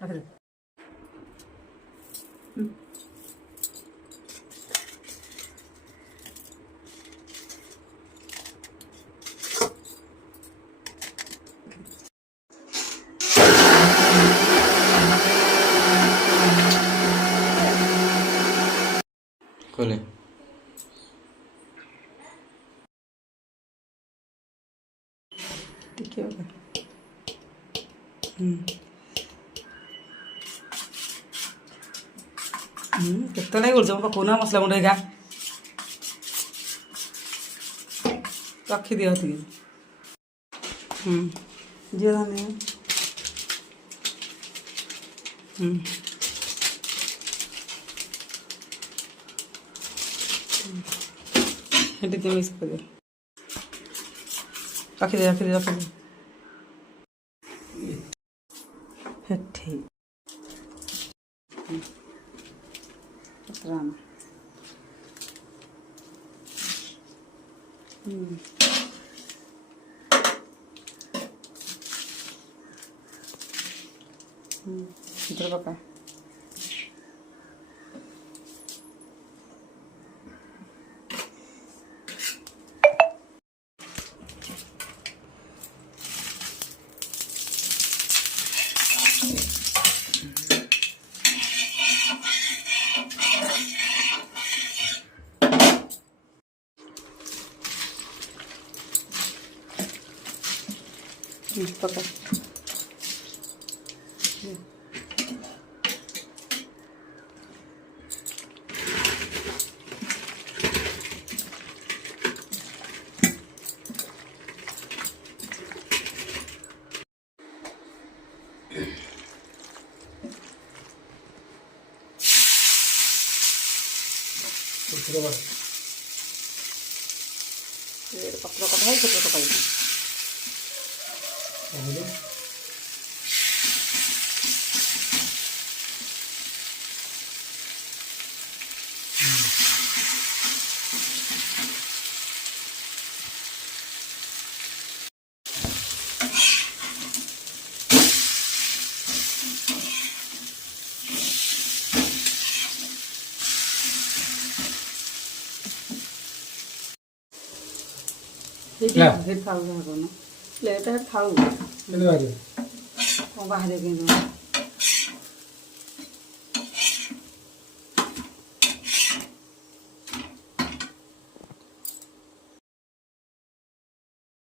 रख खोले टिके होगा କେତେ नहीं करछ पकोना मसला गुंड एका रखी दियो थी जे धाने हेटी ते मिक्स कर दे रखी दे हेठी पतराना इधर पका पका पत्र कथा है छोटे पकाई खाऊ लेट खाऊ बाहर